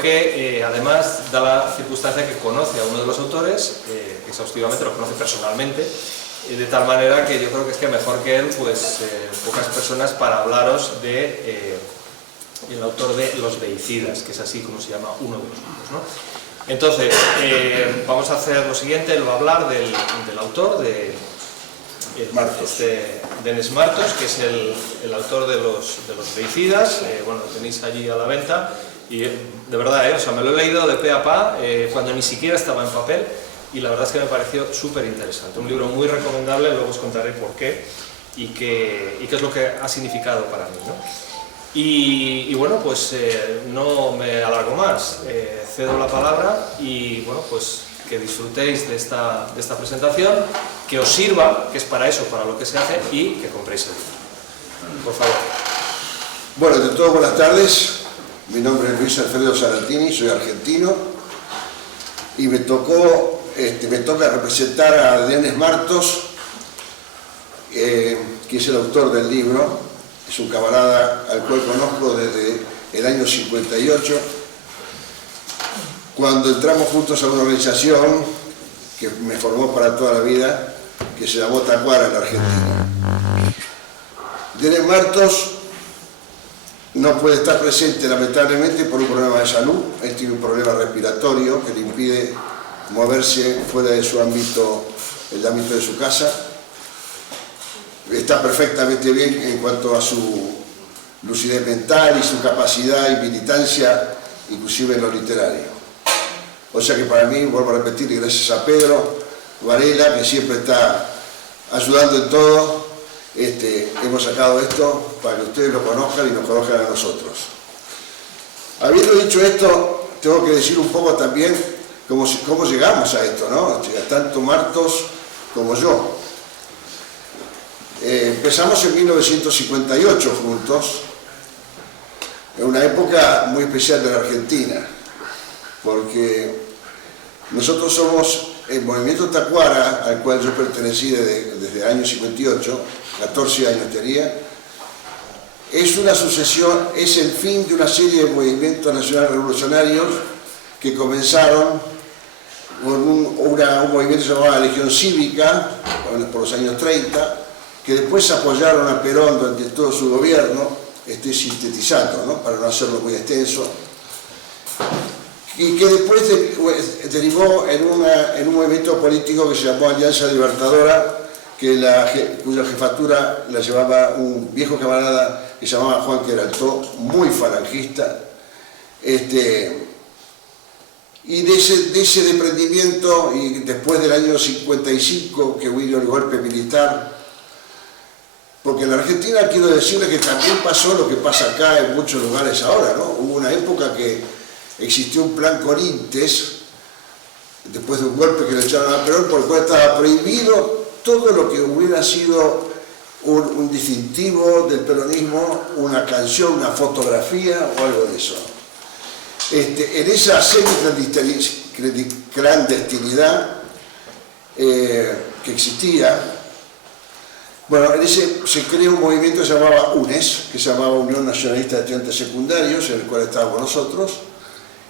que además da la circunstancia que conoce a uno de los autores, exhaustivamente, lo conoce personalmente, de tal manera que yo creo que es que mejor que él, pues pocas personas para hablaros de el autor de Los Deicidas, que es así como se llama uno de los libros, ¿no? Entonces, vamos a hacer lo siguiente. Él va a hablar del autor, de Denis Martos, que es el autor de los Deicidas. Bueno, lo tenéis allí a la venta, y de verdad, o sea, me lo he leído de pe a pa, cuando ni siquiera estaba en papel, y la verdad es que me pareció súper interesante. Un libro muy recomendable, luego os contaré por qué y qué es lo que ha significado para mí, ¿no? Y bueno, pues no me alargo más, cedo la palabra y bueno, pues que disfrutéis de esta presentación, que os sirva, que es para eso, para lo que se hace, y que compréis el libro. Por favor. Bueno, de todo, buenas tardes. Mi nombre es Luis Alfredo Saratini, soy argentino y me toca representar a Denis Martos, que es el autor del libro. Es un camarada al cual conozco desde el año 58, cuando entramos juntos a una organización que me formó para toda la vida, que se llamó Tacuara en la Argentina. Denis Martos no puede estar presente, lamentablemente, por un problema de salud. Él tiene un problema respiratorio que le impide moverse fuera de su ámbito, el ámbito de su casa. Está perfectamente bien en cuanto a su lucidez mental y su capacidad y militancia, inclusive en lo literario. O sea que para mí, vuelvo a repetir, y gracias a Pedro Varela, que siempre está ayudando en todo, hemos sacado esto para que ustedes lo conozcan y nos conozcan a nosotros. Habiendo dicho esto, tengo que decir un poco también cómo llegamos a esto, ¿no? Tanto Martos como yo. Empezamos en 1958 juntos, en una época muy especial de la Argentina, porque nosotros somos el movimiento Tacuara, al cual yo pertenecí desde el año 58, 14 años tenía. Es una sucesión, es el fin de una serie de movimientos nacionales revolucionarios que comenzaron con un movimiento llamado Legión Cívica, por los años 30, que después apoyaron a Perón durante todo su gobierno, estoy sintetizando, ¿no?, para no hacerlo muy extenso, y que después derivó en un movimiento político que se llamó Alianza Libertadora, cuya jefatura la llevaba un viejo camarada que se llamaba Juan Queraltó, muy falangista, y de ese desprendimiento, y después del año 55, que hubo el golpe militar, porque en la Argentina quiero decirles que también pasó lo que pasa acá en muchos lugares ahora, ¿no? Hubo una época que existió un plan Corintes, después de un golpe que le echaron a Perón, por el cual estaba prohibido todo lo que hubiera sido un distintivo del peronismo, una canción, una fotografía o algo de eso. En esa semi-clandestinidad que existía, bueno, en ese se creó un movimiento que se llamaba UNES, que se llamaba Unión Nacionalista de Estudiantes Secundarios, en el cual estábamos nosotros,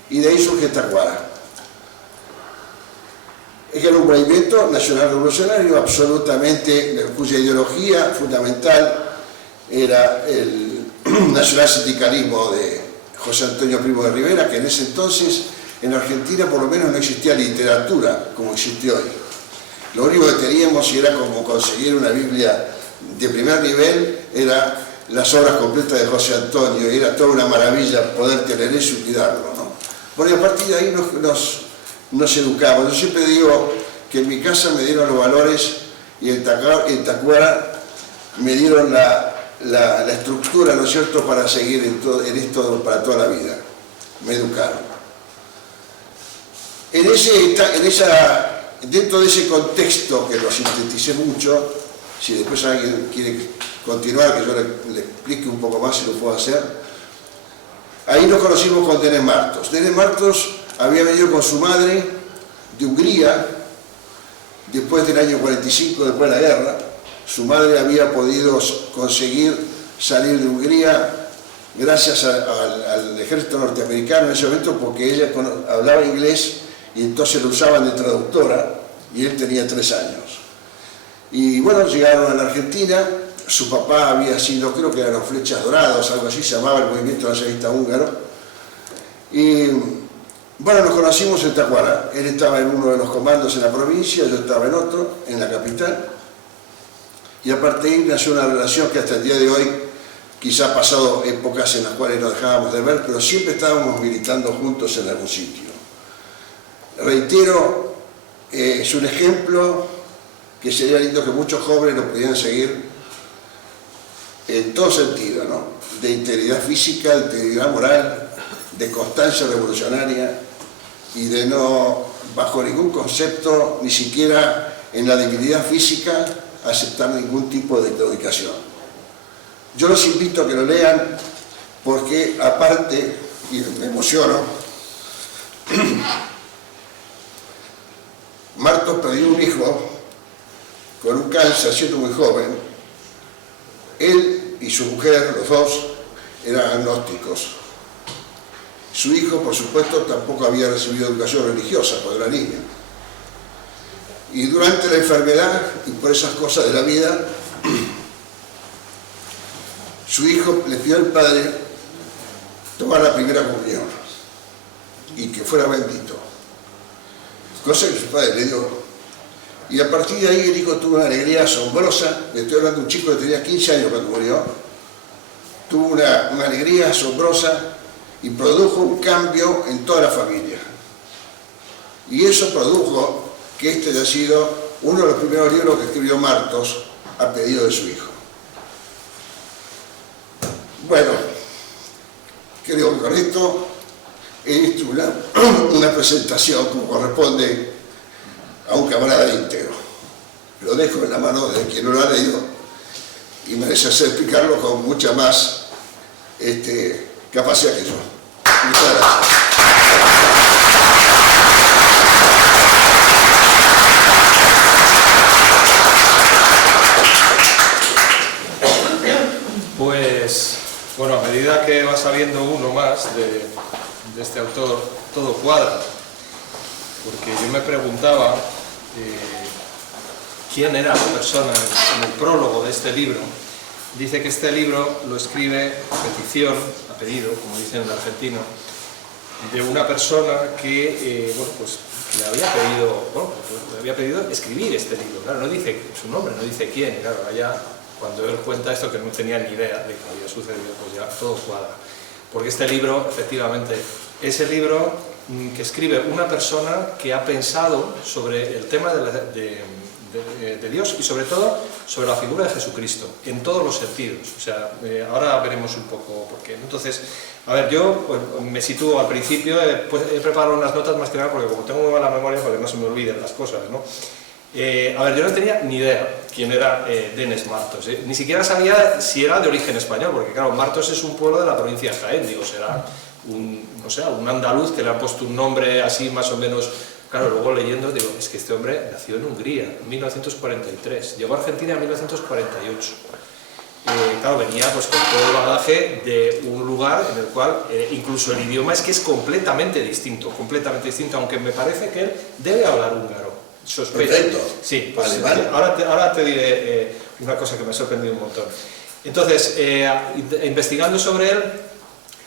y de ahí surge Tacuara. Es que era un movimiento nacional revolucionario, absolutamente, cuya ideología fundamental era el nacionalsindicalismo de José Antonio Primo de Rivera, que en ese entonces en Argentina por lo menos no existía literatura como existe hoy. Lo único que teníamos, y era como conseguir una Biblia de primer nivel, era las obras completas de José Antonio, y era toda una maravilla poder tener eso y cuidarlo, ¿no? Bueno, y a partir de ahí nos educamos. Yo siempre digo que en mi casa me dieron los valores y en Tacuara me dieron la estructura, ¿no es cierto?, para seguir en esto para toda la vida. Me educaron. Dentro de ese contexto, que lo sinteticé mucho, si después alguien quiere continuar, que yo le explique un poco más si lo puedo hacer, ahí nos conocimos con Denis Martos. Denis Martos había venido con su madre de Hungría, después del año 45, después de la guerra. Su madre había podido conseguir salir de Hungría gracias al ejército norteamericano en ese momento, porque ella hablaba inglés y entonces lo usaban de traductora, y él tenía 3 años. Y bueno, llegaron a la Argentina. Su papá había sido, creo que eran los Flechas Dorados, algo así, se llamaba el Movimiento Nacionalista Húngaro. Y bueno, nos conocimos en Tacuara. Él estaba en uno de los comandos en la provincia, yo estaba en otro, en la capital. Y a partir de ahí nació una relación que hasta el día de hoy, quizá ha pasado épocas en las cuales nos dejábamos de ver, pero siempre estábamos militando juntos en algún sitio. Reitero, es un ejemplo que sería lindo que muchos jóvenes lo pudieran seguir en todo sentido, ¿no? De integridad física, de integridad moral, de constancia revolucionaria y de no, bajo ningún concepto, ni siquiera en la debilidad física, aceptar ningún tipo de claudicación. Yo los invito a que lo lean porque, aparte, y me emociono, Martos perdió un hijo con un cáncer siendo muy joven. Él y su mujer, los dos, eran agnósticos. Su hijo, por supuesto, tampoco había recibido educación religiosa cuando era niño. Y durante la enfermedad, y por esas cosas de la vida, su hijo le pidió al padre tomar la primera comunión y que fuera bendito. Cosa que su padre le dio. Y a partir de ahí el hijo tuvo una alegría asombrosa. Le estoy hablando de un chico que tenía 15 años cuando murió. Tuvo una alegría asombrosa y produjo un cambio en toda la familia. Y eso produjo que este haya sido uno de los primeros libros que escribió Martos a pedido de su hijo. Bueno, creo que con esto he hecho una presentación como corresponde a un camarada íntegro. Lo dejo en la mano de quien no lo ha leído y merece hacer explicarlo con mucha más capacidad que yo. Muchas gracias. Pues, bueno, a medida que va sabiendo uno más de este autor, todo cuadra. Porque yo me preguntaba quién era la persona en el prólogo de este libro. Dice que este libro lo escribe a pedido, como dicen en argentino, de una persona que, le había pedido escribir este libro. Claro, no dice su nombre, no dice quién. Claro, allá, cuando él cuenta esto, que no tenía ni idea de que había sucedido, pues ya todo cuadra. Porque este libro, efectivamente, es el libro que escribe una persona que ha pensado sobre el tema de Dios y sobre todo sobre la figura de Jesucristo, en todos los sentidos. O sea, ahora veremos un poco por qué. Entonces, a ver, yo pues, me sitúo al principio, he preparado unas notas más que nada porque como tengo muy mala memoria, para que no se me olviden las cosas, ¿no? A ver, yo no tenía ni idea quién era Denis Martos, ni siquiera sabía si era de origen español, porque claro, Martos es un pueblo de la provincia de Jaén, digo, será un andaluz que le ha puesto un nombre así más o menos. Claro, luego leyendo, digo, es que este hombre nació en Hungría en 1943, llegó a Argentina en 1948. Claro, venía pues con todo el bagaje de un lugar en el cual incluso el idioma es que es completamente distinto, aunque me parece que él debe hablar húngaro. Sospecho. Perfecto. Sí, pues ahora te diré una cosa que me ha sorprendido un montón. Entonces, investigando sobre él,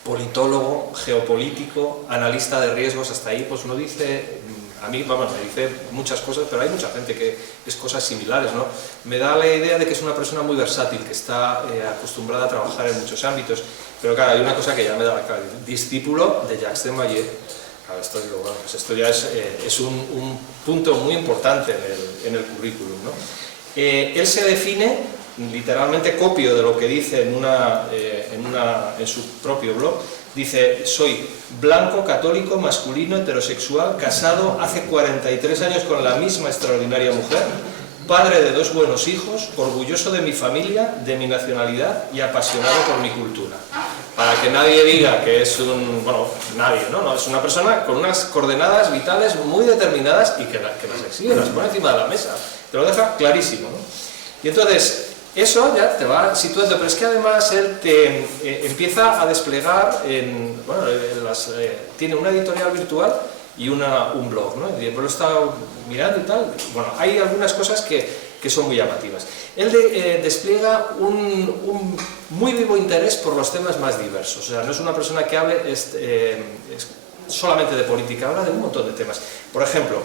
politólogo, geopolítico, analista de riesgos, hasta ahí pues uno dice, a mí, vamos, me dice muchas cosas, pero hay mucha gente que es cosas similares, ¿no? Me da la idea de que es una persona muy versátil, que está acostumbrada a trabajar en muchos ámbitos, pero claro, hay una cosa que ya me da la cara, discípulo de Jacques Desmayet. Claro, esto, digo, bueno, pues esto ya es un punto muy importante en el currículum, ¿no? Él se define, literalmente copio de lo que dice en su propio blog, dice: soy blanco, católico, masculino, heterosexual, casado hace 43 años con la misma extraordinaria mujer, padre de 2 buenos hijos, orgulloso de mi familia, de mi nacionalidad y apasionado por mi cultura. Para que nadie diga que es nadie, ¿no? Es una persona con unas coordenadas vitales muy determinadas y que las exhibe, las pone encima de la mesa, te lo deja clarísimo, ¿no? Y entonces, Eso ya te va situando, pero es que además él te empieza a desplegar, bueno, tiene una editorial virtual y un blog, ¿no? Y lo he estado mirando y tal. Bueno, hay algunas cosas que son muy llamativas. Él despliega un muy vivo interés por los temas más diversos. O sea, no es una persona que hable solamente de política, habla de un montón de temas. Por ejemplo,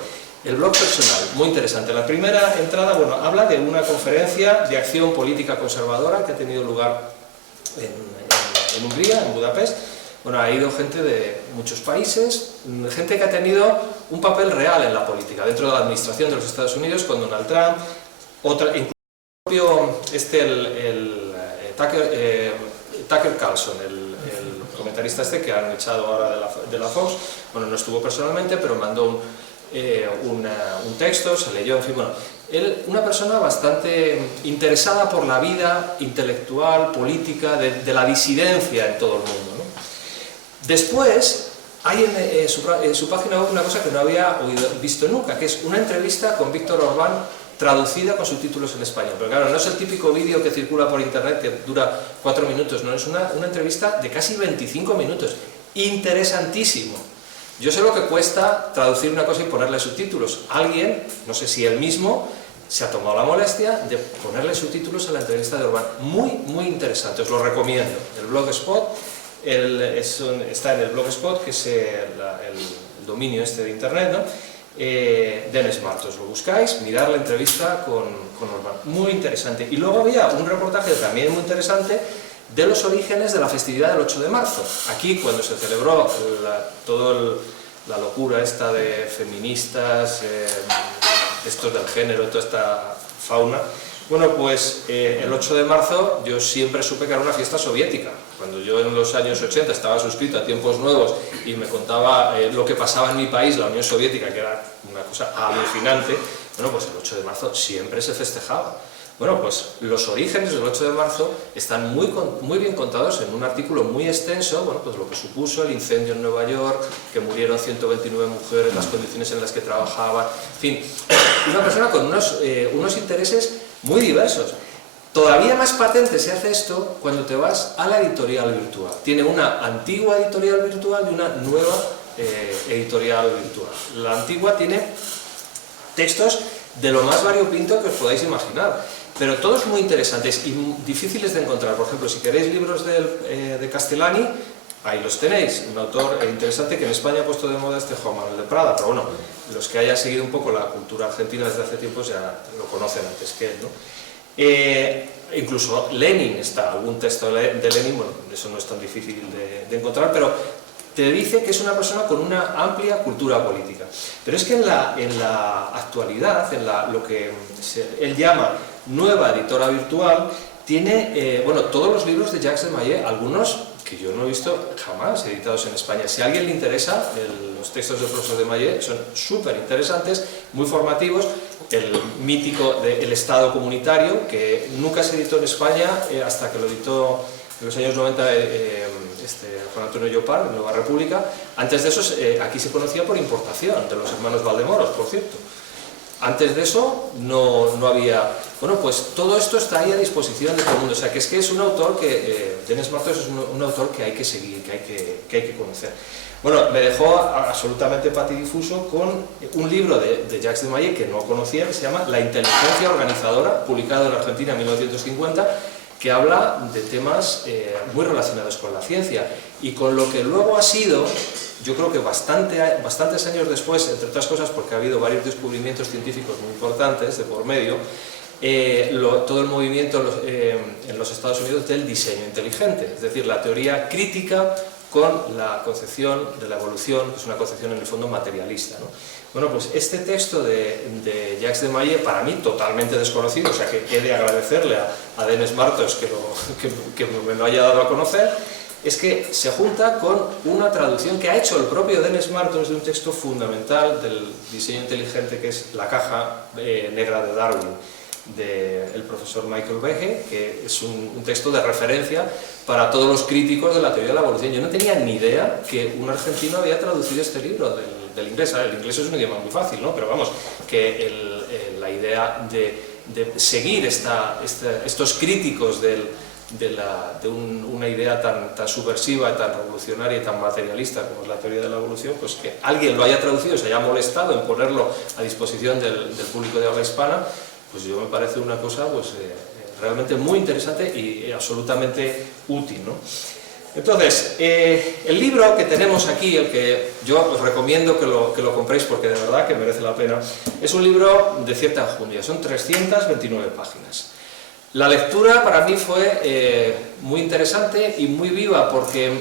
el blog personal, muy interesante. La primera entrada, bueno, habla de una conferencia de acción política conservadora que ha tenido lugar en Hungría, en Budapest. Bueno, ha ido gente de muchos países, gente que ha tenido un papel real en la política, dentro de la administración de los Estados Unidos, con Donald Trump, incluso Tucker Carlson, el comentarista que han echado ahora de la Fox. Bueno, no estuvo personalmente, pero mandó un texto, se leyó, en fin, bueno, él, una persona bastante interesada por la vida intelectual, política, de la disidencia en todo el mundo, ¿no? Después, hay en su página web una cosa que no había visto nunca, que es una entrevista con Víctor Orbán traducida con subtítulos en español. Pero claro, no es el típico vídeo que circula por internet que dura 4 minutos, no, es una entrevista de casi 25 minutos, interesantísimo. Yo sé lo que cuesta traducir una cosa y ponerle subtítulos. Alguien, no sé si él mismo, se ha tomado la molestia de ponerle subtítulos a la entrevista de Orbán. Muy, muy interesante, os lo recomiendo. El Blogspot, está en el Blogspot, que es el dominio de internet, ¿no? Denis Martos, lo buscáis, mirad la entrevista con Orbán. Muy interesante. Y luego había un reportaje también muy interesante de los orígenes de la festividad del 8 de marzo. Aquí, cuando se celebró toda la locura esta de feministas, estos del género, toda esta fauna, bueno, pues el 8 de marzo yo siempre supe que era una fiesta soviética. Cuando yo en los años 80 estaba suscrito a Tiempos Nuevos y me contaba lo que pasaba en mi país, la Unión Soviética, que era una cosa alucinante, bueno, pues el 8 de marzo siempre se festejaba. Bueno, pues los orígenes del 8 de marzo están muy bien contados en un artículo muy extenso, bueno, pues lo que supuso el incendio en Nueva York, que murieron 129 mujeres, las condiciones en las que trabajaban, en fin, una persona con unos intereses muy diversos. Todavía más patente se hace esto cuando te vas a la editorial virtual. Tiene una antigua editorial virtual y una nueva editorial virtual. La antigua tiene textos de lo más variopinto que os podáis imaginar, pero todos muy interesantes y difíciles de encontrar. Por ejemplo, si queréis libros de Castellani, ahí los tenéis, un autor interesante que en España ha puesto de moda Juan Manuel de Prada, pero bueno, los que hayan seguido un poco la cultura argentina desde hace tiempo ya lo conocen antes que él, ¿no? Incluso Lenin está, algún texto de Lenin, bueno, eso no es tan difícil de encontrar, pero te dice que es una persona con una amplia cultura política. Pero es que en la actualidad, lo que él llama nueva editora virtual, tiene bueno, todos los libros de Jacques Desmayet, algunos que yo no he visto jamás editados en España. Si a alguien le interesa, los textos del profesor Desmayet son súper interesantes, muy formativos. El mítico El Estado Comunitario, que nunca se editó en España hasta que lo editó en los años 90 Juan Antonio Llopart, en Nueva República. Antes de eso, aquí se conocía por importación, de los hermanos Valdemoros, por cierto. Antes de eso no había... Bueno, pues todo esto está ahí a disposición de todo el mundo. O sea, que es un autor que... Denis Martos es un autor que hay que seguir, que hay que conocer. Bueno, me dejó absolutamente patidifuso con un libro de Jacques Desmayet que no conocía, que se llama La inteligencia organizadora, publicado en Argentina en 1950, que habla de temas muy relacionados con la ciencia y con lo que luego ha sido, yo creo que bastantes años después, entre otras cosas porque ha habido varios descubrimientos científicos muy importantes de por medio, todo el movimiento en los Estados Unidos del diseño inteligente, es decir, la teoría crítica con la concepción de la evolución, que es una concepción en el fondo materialista, ¿no? Bueno, pues este texto de Jacques Desmayet, para mí totalmente desconocido, o sea que he de agradecerle a Denis Martos que me lo haya dado a conocer, es que se junta con una traducción que ha hecho el propio Denis Martos de un texto fundamental del diseño inteligente, que es La caja negra de Darwin, del profesor Michael Behe, que es un texto de referencia para todos los críticos de la teoría de la evolución. Yo no tenía ni idea que un argentino había traducido este libro del inglés. El inglés es un idioma muy fácil, ¿no? Pero vamos, que la idea seguir estos críticos de una idea tan subversiva, tan revolucionaria y tan materialista como es la teoría de la evolución, pues que alguien lo haya traducido, se haya molestado en ponerlo a disposición del público de habla hispana, pues yo me parece una cosa pues, realmente muy interesante y absolutamente útil, ¿no? Entonces, el libro que tenemos aquí, el que yo os recomiendo que lo compréis porque de verdad que merece la pena, es un libro de cierta enjundia, son 329 páginas. La lectura para mí fue muy interesante y muy viva porque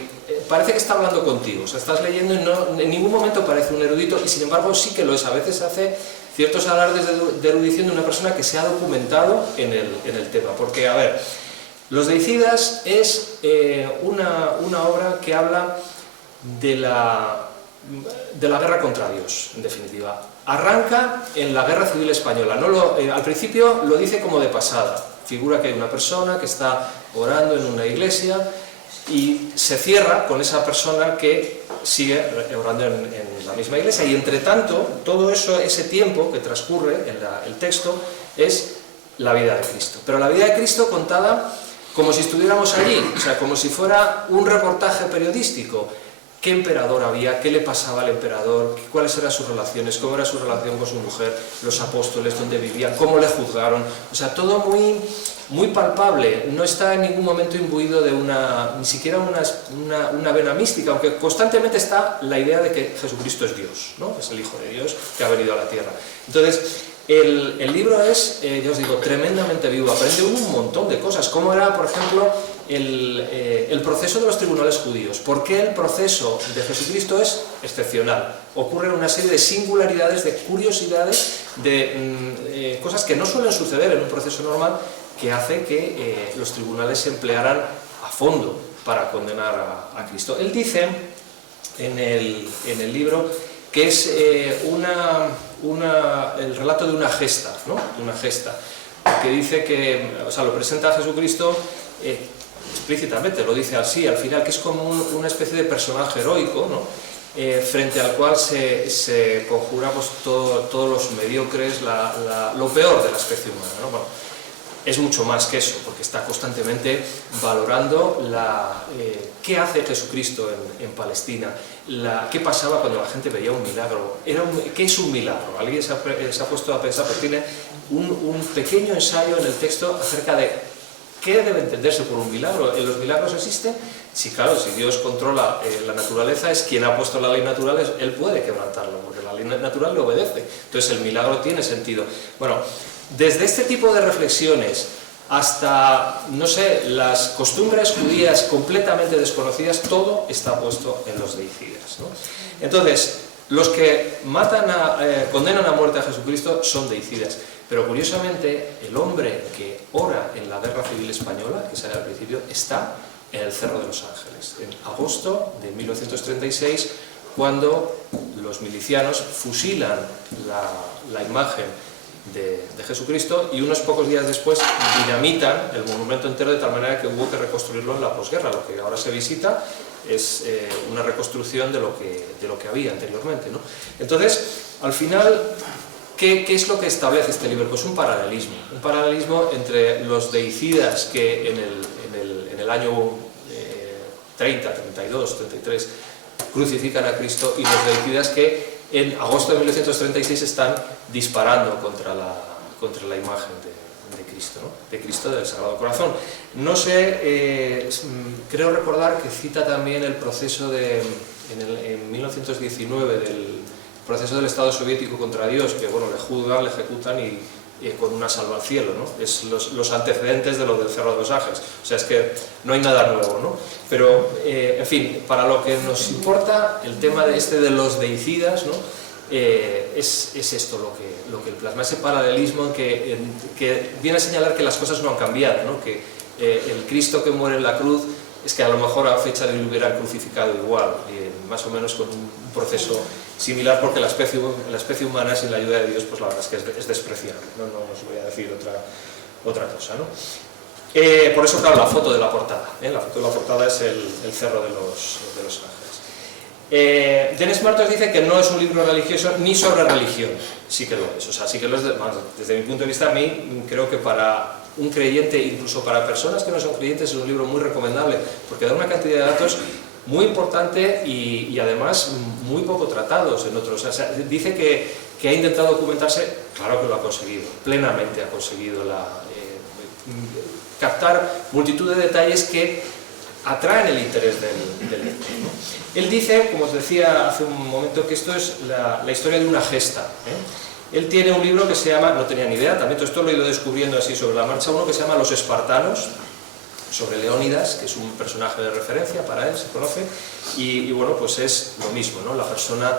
parece que está hablando contigo, o sea, estás leyendo y en ningún momento parece un erudito y sin embargo sí que lo es, a veces hace ciertos alardes de erudición de una persona que se ha documentado en el tema, porque, a ver, Los Deicidas es una obra que habla de la guerra contra Dios, en definitiva. Arranca en la Guerra Civil Española, al principio lo dice como de pasada, figura que hay una persona que está orando en una iglesia y se cierra con esa persona que sigue orando en la misma iglesia y entre tanto, todo ese tiempo que transcurre en el texto es la vida de Cristo, pero la vida de Cristo contada como si estuviéramos allí, o sea, como si fuera un reportaje periodístico. ¿Qué emperador había? ¿Qué le pasaba al emperador? ¿Cuáles eran sus relaciones? ¿Cómo era su relación con su mujer? ¿Los apóstoles? ¿Dónde vivían? ¿Cómo le juzgaron? O sea, todo muy palpable. No está en ningún momento imbuido de ni siquiera una vena mística, aunque constantemente está la idea de que Jesucristo es Dios, ¿no? Es el Hijo de Dios que ha venido a la tierra. Entonces, el libro es, ya os digo, tremendamente vivo, aprende un montón de cosas, como era, por ejemplo, el proceso de los tribunales judíos. ¿Por qué el proceso de Jesucristo es excepcional? Ocurren una serie de singularidades, de curiosidades, de cosas que no suelen suceder en un proceso normal, que hace que los tribunales se emplearan a fondo para condenar a Cristo. Él dice en el libro que es el relato de una gesta, ¿no? Una gesta, que dice que, o sea, lo presenta a Jesucristo explícitamente, lo dice así, al final, que es como una especie de personaje heroico, ¿no? Frente al cual se conjura pues, todos los mediocres, lo peor de la especie humana, ¿no? Bueno, es mucho más que eso, porque está constantemente valorando qué hace Jesucristo en Palestina, qué pasaba cuando la gente veía un milagro, qué es un milagro. Alguien se ha puesto a pensar, pues tiene un pequeño ensayo en el texto acerca de qué debe entenderse por un milagro. ¿Los milagros existen? Sí, claro, si Dios controla la naturaleza, es quien ha puesto la ley natural, él puede quebrantarlo, porque la ley natural le obedece. Entonces el milagro tiene sentido. Bueno, desde este tipo de reflexiones hasta, no sé, las costumbres judías completamente desconocidas, todo está puesto en los deicidas, ¿no? Entonces, los que condenan a muerte a Jesucristo son deicidas, pero curiosamente el hombre que ora en la Guerra Civil Española, que sale al principio, está en el Cerro de los Ángeles, en agosto de 1936, cuando los milicianos fusilan la imagen de Jesucristo y unos pocos días después dinamitan el monumento entero de tal manera que hubo que reconstruirlo en la posguerra. Lo que ahora se visita es una reconstrucción de lo que había anteriormente, ¿no? Entonces, al final, ¿qué es lo que establece este libro? Pues un paralelismo entre los deicidas que en el año 30, 32, 33 crucifican a Cristo y los deicidas que en agosto de 1936 están disparando contra la imagen de Cristo, ¿no? De Cristo del Sagrado Corazón. No sé, creo recordar que cita también el proceso en 1919 del proceso del Estado soviético contra Dios, que bueno, le juzgan, le ejecutan y con una salva al cielo, ¿no? Es los antecedentes de lo del Cerro de los Ángeles. O sea, es que no hay nada nuevo, ¿no? Pero, en fin, para lo que nos importa, el tema de los deicidas, ¿no? Es esto lo que plasma, ese paralelismo que viene a señalar que las cosas no han cambiado, ¿no? Que el Cristo que muere en la cruz es que a lo mejor a fecha de hoy lo hubieran crucificado igual, más o menos con un proceso similar, porque la especie humana sin la ayuda de Dios, pues la verdad es que es despreciable, no os voy a decir otra cosa, ¿no? Por eso, claro, la foto de la portada, la foto de la portada es el Cerro de los Ángeles. Denis Martos dice que no es un libro religioso ni sobre religión. Sí que lo es, o sea, sí que lo es, desde mi punto de vista, a mí creo que para un creyente, incluso para personas que no son creyentes, es un libro muy recomendable, porque da una cantidad de datos muy importante y además muy poco tratados en otros. O sea, dice que ha intentado documentarse, claro que lo ha conseguido, plenamente ha conseguido captar multitud de detalles que atraen el interés del lector, ¿no? Él dice, como os decía hace un momento, que esto es la historia de una gesta, ¿eh? Él tiene un libro que se llama, no tenía ni idea, también todo esto lo he ido descubriendo así sobre la marcha, uno que se llama Los Espartanos, sobre Leónidas, que es un personaje de referencia para él, se conoce, y bueno, pues es lo mismo, ¿no? La persona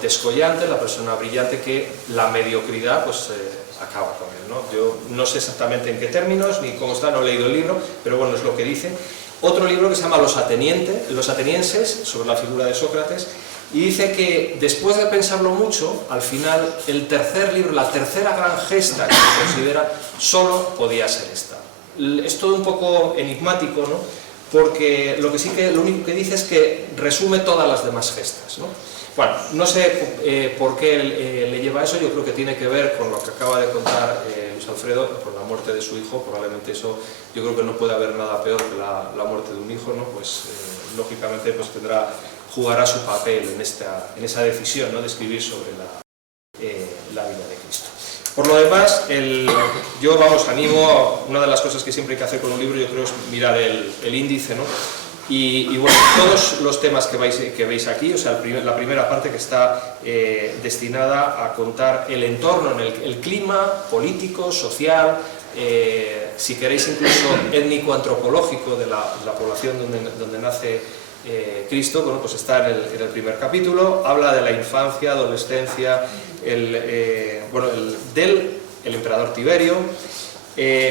descollante, la persona brillante que la mediocridad pues acaba con él, ¿no? Yo no sé exactamente en qué términos ni cómo está, no he leído el libro, pero bueno, es lo que dice. Otro libro que se llama Los Atenienses, sobre la figura de Sócrates, y dice que después de pensarlo mucho, al final el tercer libro, la tercera gran gesta que se considera, solo podía ser esta. Es todo un poco enigmático, ¿no? Porque lo único que dice es que resume todas las demás gestas, ¿no? Bueno, no sé por qué le lleva a eso, yo creo que tiene que ver con lo que acaba de contar Luis Alfredo, con la muerte de su hijo. Probablemente eso, yo creo que no puede haber nada peor que la muerte de un hijo, ¿no? Pues lógicamente pues jugará su papel en esa decisión, ¿no? De escribir sobre la vida de Cristo. Por lo demás, yo animo, una de las cosas que siempre hay que hacer con un libro, yo creo, es mirar el índice, ¿no? Y bueno, todos los temas que veis aquí, o sea, la primera parte que está destinada a contar el entorno, el clima político, social, si queréis incluso étnico-antropológico de la población donde nace Cristo, bueno, pues está en el primer capítulo. Habla de la infancia, adolescencia, del emperador Tiberio,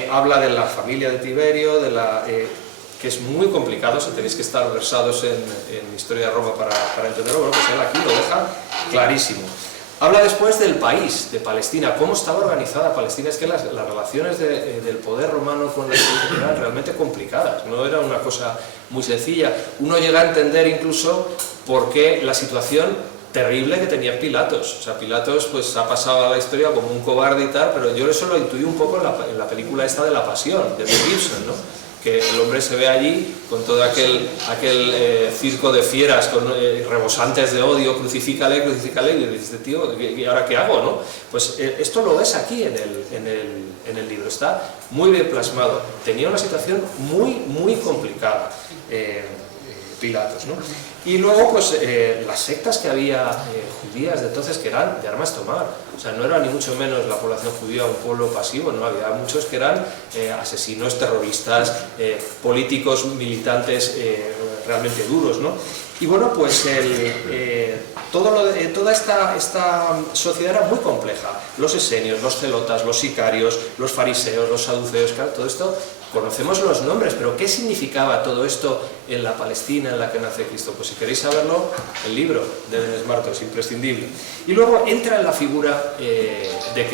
habla de la familia de Tiberio, que es muy complicado, si tenéis que estar versados en historia de Roma para entenderlo. Bueno, pues él aquí lo deja clarísimo. Habla después del país, de Palestina, cómo estaba organizada Palestina. Es que las relaciones del poder romano con la Iglesia eran realmente complicadas, no era una cosa muy sencilla. Uno llega a entender incluso por qué la situación terrible que tenía Pilatos. O sea, Pilatos pues ha pasado a la historia como un cobarde y tal, pero yo eso lo intuí un poco en la película esta de La Pasión, de Mel Gibson, ¿no? Que el hombre se ve allí con todo aquel circo de fieras rebosantes de odio, crucifícale, y dice, tío, ¿y ahora qué hago, no? Pues esto lo ves aquí en el libro, está muy bien plasmado. Tenía una situación muy, muy complicada, Pilatos, ¿no? Y luego, pues, las sectas que había judías de entonces, que eran de armas tomar. O sea, no era ni mucho menos la población judía un pueblo pasivo, ¿no? Había muchos que eran asesinos, terroristas, políticos, militantes realmente duros, ¿no? Y bueno, pues toda esta sociedad era muy compleja. Los esenios, los celotas, los sicarios, los fariseos, los saduceos, claro, todo esto, conocemos los nombres, pero ¿qué significaba todo esto en la Palestina en la que nace Cristo? Pues si queréis saberlo, el libro de Denis Martos es imprescindible. Y luego entra en la figura de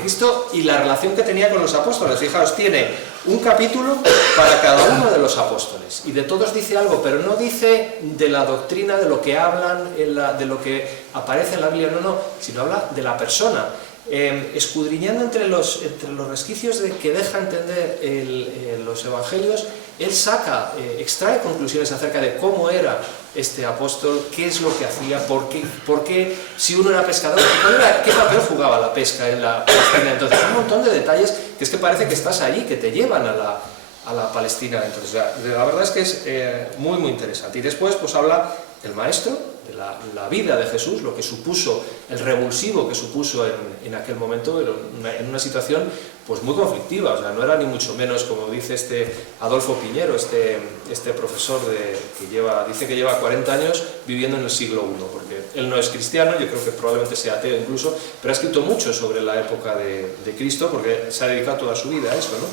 Cristo y la relación que tenía con los apóstoles. Fijaos, tiene un capítulo para cada uno de los apóstoles, y de todos dice algo, pero no dice de la doctrina, de lo que hablan, de lo que aparece en la Biblia, no, sino habla de la persona. Escudriñando entre los resquicios que deja entender los evangelios, él extrae conclusiones acerca de cómo era este apóstol, qué es lo que hacía, por qué si uno era pescador, qué papel jugaba la pesca en la Palestina. Entonces, un montón de detalles que es que parece que estás allí, que te llevan a la Palestina. Entonces, la verdad es que es muy, muy interesante. Y después, pues habla del maestro, de la vida de Jesús, lo que supuso, el revulsivo que supuso en aquel momento, en una situación pues muy conflictiva. O sea, no era ni mucho menos, como dice Adolfo Piñero, este profesor dice que lleva 40 años viviendo en el siglo I, porque él no es cristiano, yo creo que probablemente sea ateo incluso, pero ha escrito mucho sobre la época de Cristo, porque se ha dedicado toda su vida a eso, ¿no?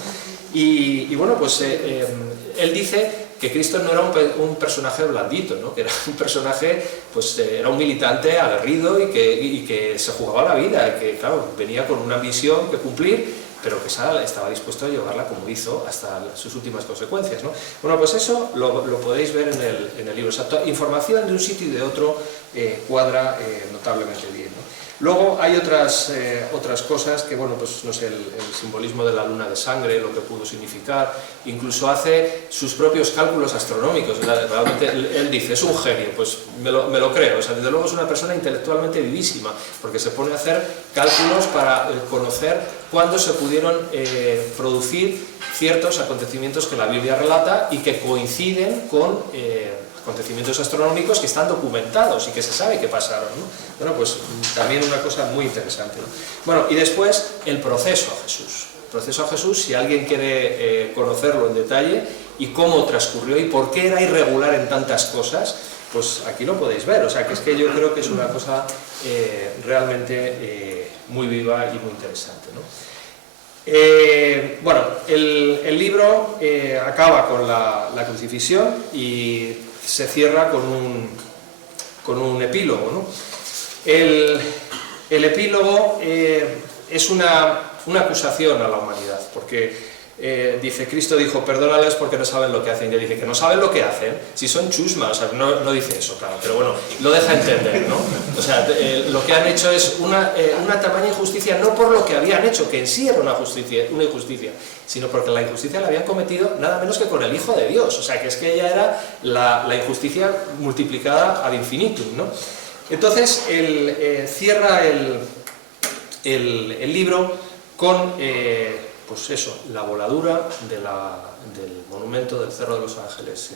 Y bueno, pues él dice que Cristo no era un personaje blandito, ¿no? Que era un personaje, pues era un militante aguerrido y que se jugaba la vida, y que, claro, venía con una misión que cumplir, pero que estaba dispuesto a llevarla, como hizo, hasta sus últimas consecuencias, ¿no? Bueno, pues eso lo podéis ver en el libro. O sea, información de un sitio y de otro cuadra notablemente bien, ¿no? Luego hay otras cosas que, bueno, pues no sé, el simbolismo de la luna de sangre, lo que pudo significar, incluso hace sus propios cálculos astronómicos. Realmente él dice, es un genio, pues me lo creo, o sea, desde luego es una persona intelectualmente vivísima, porque se pone a hacer cálculos para conocer cuándo se pudieron producir ciertos acontecimientos que la Biblia relata y que coinciden con acontecimientos astronómicos que están documentados y que se sabe que pasaron, ¿no? Bueno, pues también una cosa muy interesante, ¿no? Bueno, y después el proceso a Jesús. El proceso a Jesús, si alguien quiere conocerlo en detalle y cómo transcurrió y por qué era irregular en tantas cosas, pues aquí lo podéis ver. O sea, que es que yo creo que es una cosa realmente muy viva y muy interesante, ¿no? Bueno, el libro acaba con la crucifixión y se cierra con un epílogo, ¿no? El epílogo es una acusación a la humanidad, porque dice, Cristo dijo, perdónales porque no saben lo que hacen. Y él dice que no saben lo que hacen, si son chusmas, o sea, no dice eso, claro, pero bueno, lo deja entender, ¿no? O sea, lo que han hecho es una tamaña injusticia, no por lo que habían hecho, que en sí era una injusticia, sino porque la injusticia la habían cometido nada menos que con el Hijo de Dios. O sea, que es que ella era la injusticia multiplicada ad infinitum, ¿no? Entonces, él cierra el libro con, pues eso, la voladura del monumento del Cerro de los Ángeles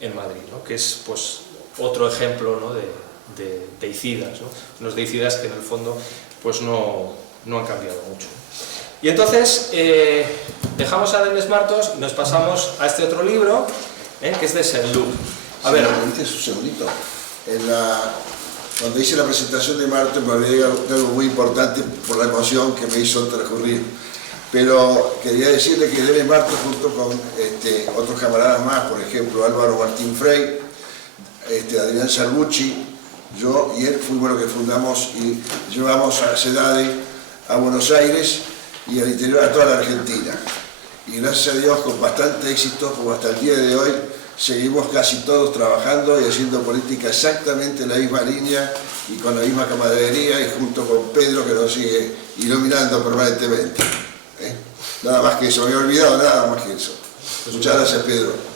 en Madrid, ¿no? Que es, pues, otro ejemplo, ¿no? de deicidas, ¿no? Unos deicidas que en el fondo pues no han cambiado mucho. Y entonces dejamos a Demes Martos y nos pasamos a este otro libro, que es de Saint-Luc. A ver, un segundito. Cuando hice la presentación de Martos me olvidé de algo muy importante por la emoción que me hizo transcurrir. Pero quería decirle que Demes Martos, junto con otros camaradas más, por ejemplo Álvaro Martín Frey, Adrián Salvucci, yo y él fuimos los que fundamos y llevamos a CEDADE a Buenos Aires y al interior a toda la Argentina. Y gracias a Dios, con bastante éxito, como hasta el día de hoy, seguimos casi todos trabajando y haciendo política exactamente en la misma línea y con la misma camaradería, y junto con Pedro, que nos sigue iluminando permanentemente. Nada más que eso, me había olvidado nada más que eso. Muchas gracias, Pedro.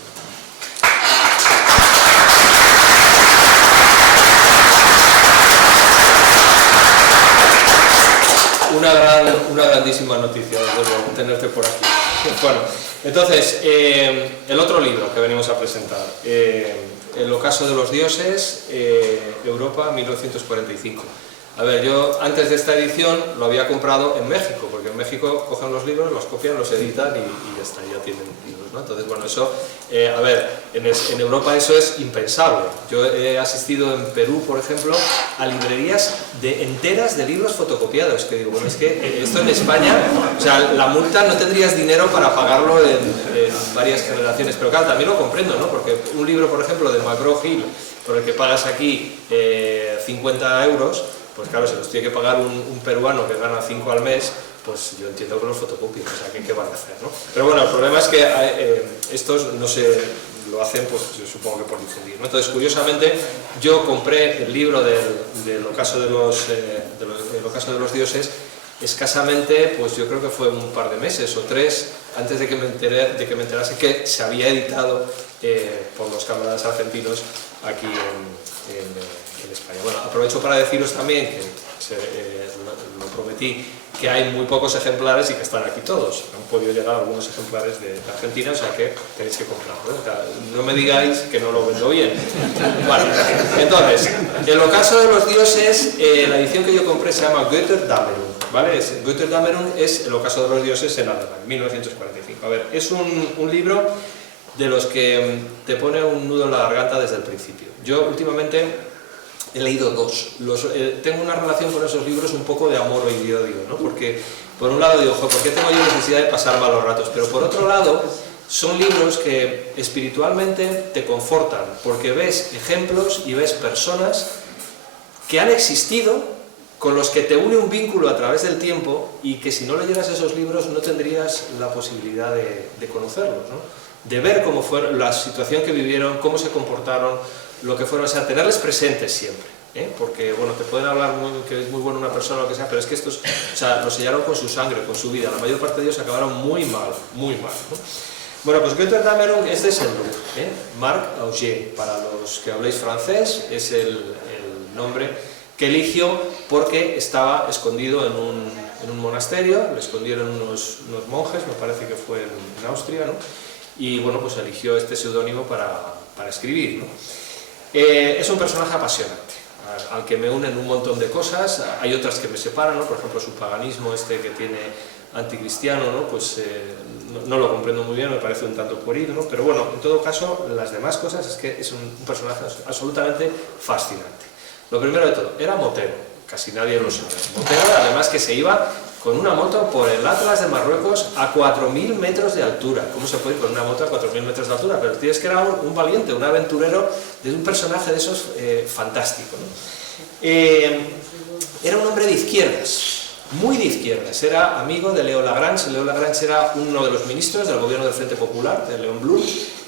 Una grandísima noticia, desde luego, tenerte por aquí. Bueno, entonces, el otro libro que venimos a presentar, El ocaso de los dioses, Europa, 1945. A ver, yo antes de esta edición lo había comprado en México, porque en México cogen los libros, los copian, los editan y ya está, ya tienen libros, ¿no? Entonces, bueno, eso, a ver, en Europa eso es impensable. Yo he asistido en Perú, por ejemplo, a librerías enteras de libros fotocopiados, que digo, bueno, es que esto en España, o sea, la multa no tendrías dinero para pagarlo en varias generaciones, pero claro, también lo comprendo, ¿no? Porque un libro, por ejemplo, de McGraw-Hill, por el que pagas aquí 50 euros, pues claro, se los tiene que pagar un peruano que gana 5 al mes, pues yo entiendo que los fotocopien, o sea, ¿qué van a hacer, no? Pero bueno, el problema es que estos no se lo hacen, pues yo supongo que por difundir, ¿no? Entonces, curiosamente, yo compré el libro del ocaso de los dioses escasamente, pues yo creo que fue un par de meses o 3 antes de que me enterase que se había editado por los camaradas argentinos aquí en España. Bueno, aprovecho para deciros también que lo prometí, que hay muy pocos ejemplares y que están aquí todos. Han podido llegar algunos ejemplares de Argentina, o sea que tenéis que comprarlo, ¿eh? O sea, no me digáis que no lo vendo bien. Bueno, entonces, el ocaso de los dioses, la edición que yo compré se llama Götterdämmerung, ¿vale? Götterdämmerung es el ocaso de los dioses en alemán, 1945. A ver, es un libro de los que te pone un nudo en la garganta desde el principio. Yo últimamente he leído 2. Tengo una relación con esos libros un poco de amor y de odio, ¿no? Porque por un lado digo, ¿por qué tengo yo necesidad de pasar malos ratos? Pero por otro lado, son libros que espiritualmente te confortan, porque ves ejemplos y ves personas que han existido con los que te une un vínculo a través del tiempo y que si no leyeras esos libros no tendrías la posibilidad de conocerlos, ¿no? De ver cómo fue la situación que vivieron, cómo se comportaron, lo que fueron, o sea, tenerles presentes siempre, ¿eh? Porque, bueno, te pueden hablar que es muy buena una persona o lo que sea, pero es que estos, o sea, los sellaron con su sangre, con su vida, la mayor parte de ellos acabaron muy mal, ¿no? Bueno, pues Götter Dameron es de Saint-Loup, ¿eh? Marc Auger, para los que habléis francés, es el nombre que eligió porque estaba escondido en un monasterio, le escondieron unos monjes, me parece que fue en Austria, ¿no? Y bueno, pues eligió este seudónimo para escribir, ¿no? Es un personaje apasionante, al que me unen un montón de cosas, hay otras que me separan, ¿no? Por ejemplo, su paganismo este que tiene anticristiano, ¿no? Pues no lo comprendo muy bien, me parece un tanto pueril, ¿no? Pero bueno, en todo caso, las demás cosas es que es un personaje absolutamente fascinante. Lo primero de todo, era motero, casi nadie lo sabe. Motero, además, que se iba con una moto por el Atlas de Marruecos a 4.000 metros de altura. ¿Cómo se puede ir con una moto a 4.000 metros de altura? Pero el tío es que era un valiente, un aventurero, de un personaje de esos fantástico, ¿no? Era un hombre de izquierdas, muy de izquierdas, era amigo de Léon Lagrange. Léon Lagrange era uno de los ministros del gobierno del Frente Popular, de Léon Blum,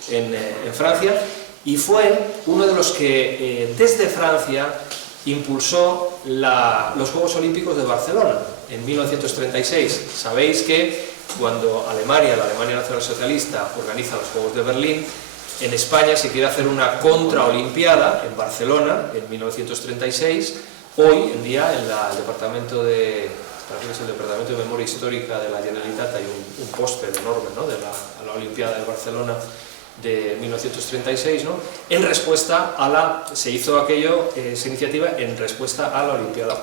en Francia, y fue uno de los que desde Francia impulsó los Juegos Olímpicos de Barcelona en 1936. Sabéis que cuando la Alemania nacionalsocialista organiza los Juegos de Berlín, en España se quiere hacer una contraolimpiada en Barcelona en 1936. Hoy en día en el Departamento de Memoria Histórica de la Generalitat hay un póster enorme, ¿no? de la Olimpiada de Barcelona de 1936, ¿no? Se hizo esa iniciativa en respuesta a la Olimpiada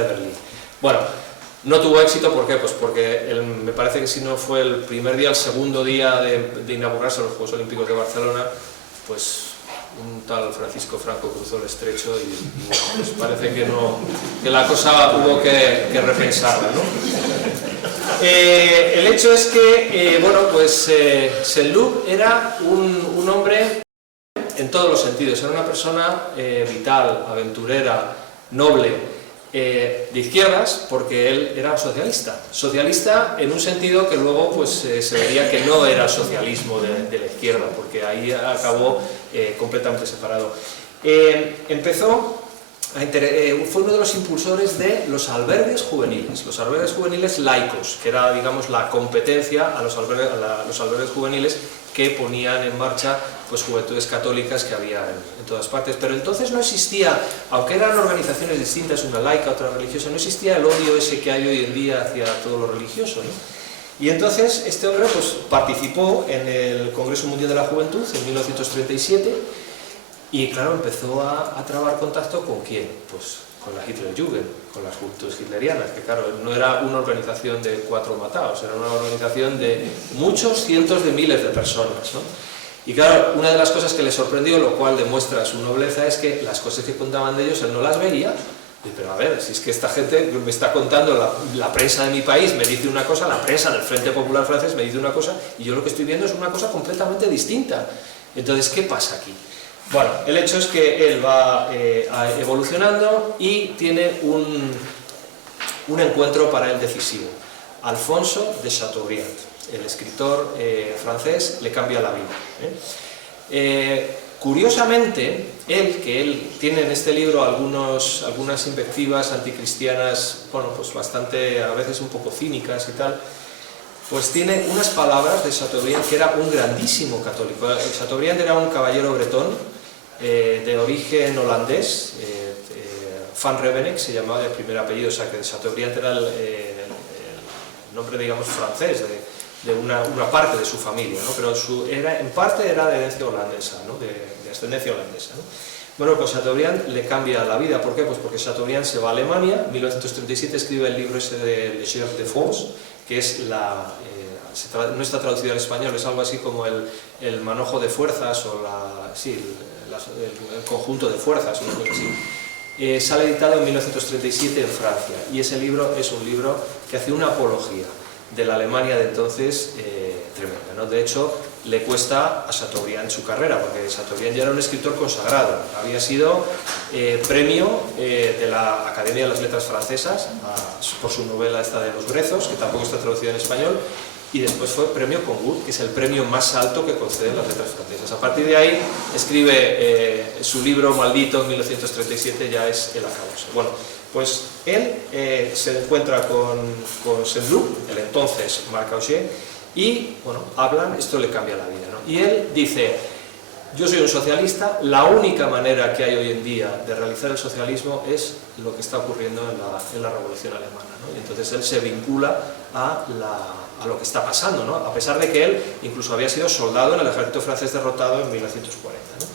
de Berlín. Bueno, no tuvo éxito, ¿por qué? Pues porque me parece que si no fue el primer día, el segundo día de inaugurarse los Juegos Olímpicos de Barcelona, pues un tal Francisco Franco cruzó el estrecho y bueno, pues parece que la cosa hubo que repensarla, ¿no? El hecho es que, bueno, pues Saint-Loup era un hombre en todos los sentidos, era una persona vital, aventurera, noble, de izquierdas, porque él era socialista en un sentido que luego pues se vería que no era socialismo de la izquierda, porque ahí acabó completamente separado. Fue uno de los impulsores de los albergues juveniles laicos, que era, digamos, la competencia a los albergues juveniles que ponían en marcha pues juventudes católicas que había en todas partes. Pero entonces no existía, aunque eran organizaciones distintas, una laica, otra religiosa, no existía el odio ese que hay hoy en día hacia todo lo religioso, ¿no? Y entonces este hombre pues participó en el Congreso Mundial de la Juventud en 1937 y claro, empezó a trabar contacto ¿con quién? Pues con la Hitlerjugend, con las juventudes hitlerianas, que claro, no era una organización de 4 matados, era una organización de muchos cientos de miles de personas, ¿no? Y claro, una de las cosas que le sorprendió, lo cual demuestra su nobleza, es que las cosas que contaban de ellos él no las veía. Pero a ver, si es que esta gente me está contando, la prensa de mi país me dice una cosa, la prensa del Frente Popular francés me dice una cosa, y yo lo que estoy viendo es una cosa completamente distinta. Entonces, ¿qué pasa aquí? Bueno, el hecho es que él va evolucionando y tiene un encuentro para él decisivo. Alfonso de Chateaubriand, el escritor francés, le cambia la vida. Curiosamente, él tiene en este libro algunas invectivas anticristianas, bueno, pues bastante, a veces un poco cínicas y tal, pues tiene unas palabras de Chateaubriand, que era un grandísimo católico. Chateaubriand era un caballero bretón, de origen holandés, Van Reveneck se llamaba de primer apellido, o sea que Chateaubriand era el nombre, digamos, francés de una parte de su familia, ¿no? Pero en parte era de herencia holandesa, ¿no? de ascendencia holandesa, ¿no? Bueno, pues Chateaubriand le cambia la vida. ¿Por qué? Pues porque Chateaubriand se va a Alemania, en 1937 escribe el libro ese de Le Cher de France, que es no está traducido al español, es algo así como el manojo de fuerzas o el conjunto de fuerzas, una cosa así. Sale editado en 1937 en Francia, y ese libro es un libro que hace una apología de la Alemania de entonces tremenda, ¿no? De hecho, le cuesta a Chateaubriand su carrera, porque Chateaubriand ya era un escritor consagrado, había sido premio de la Academia de las Letras Francesas por su novela esta de Los Brezos, que tampoco está traducida en español, y después fue premio Congout, que es el premio más alto que conceden las letras francesas. A partir de ahí escribe su libro maldito en 1937, ya es el acabose. Bueno, pues él se encuentra con Saint-Loup, el entonces Marc Auger, y bueno, hablan, esto le cambia la vida, ¿no? Y él dice: yo soy un socialista, la única manera que hay hoy en día de realizar el socialismo es lo que está ocurriendo en la Revolución Alemana, ¿no? Y entonces él se vincula a lo que está pasando, ¿no? A pesar de que él incluso había sido soldado en el ejército francés derrotado en 1940, ¿no?